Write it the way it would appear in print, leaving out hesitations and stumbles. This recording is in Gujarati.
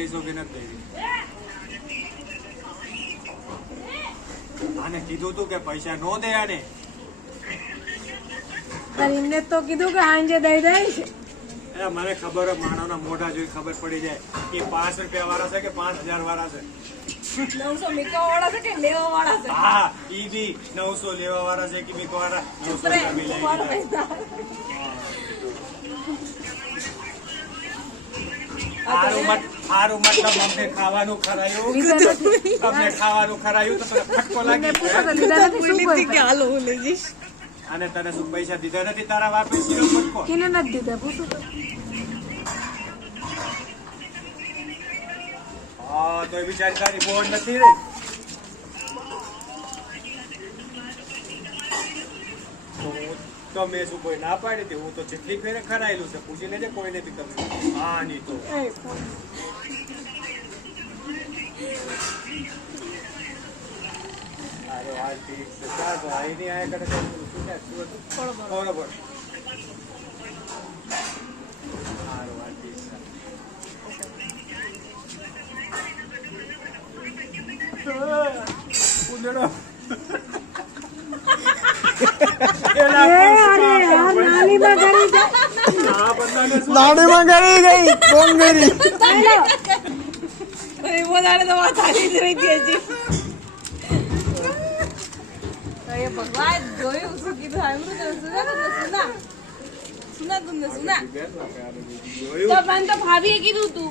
દઈ છો કે નથી દઈ? આને કીધું તું કે પૈસા નો દે આને. એમને તો કીધું કે હાંજે દઈ દઈશ. મને ખબર હોય, માણસના મોઢા જોઈ ખબર પડી જાય કે 5 રૂપિયા વાળા છે કે 5000 વાળા છે. 900 મીકવા વાળા છે કે લેવા વાળા છે? હા, ઈ બી 900 લેવા વાળા છે કે મીકવા વાળા 900 બી લઈ લીધા. હારું મતલબ અમને ખાવાનું ખરાયું, અમને ખાવાનું ખરાયું તો તને ફટકો લાગી અને તને શું પૈસા દીધા નથી તારા બાપે? સીધો ફટકો કેને નથી દીધા પૂછું તો. હા, તો બિચારી તારી બોન નથી રહી. તો મેં શું કોઈ ના પાડી હતી? હું તો જેટલી ફેરે ખરાયેલું છે, પૂછી લેજે કોઈને બી તમે. હા, નહીં તો અરે હા, ઠીક છે. ચાલ ભાઈ નહીં આયા કરે શું બરોબર. સારું, હા, ઠીક છે. ઉંદરડો. નાનીમાં કરી ગઈ ડોંગરી. ભગવાન જોયું શું કીધું? સુના તમને સુના જોયું? તો ભાભીએ કીધું તું.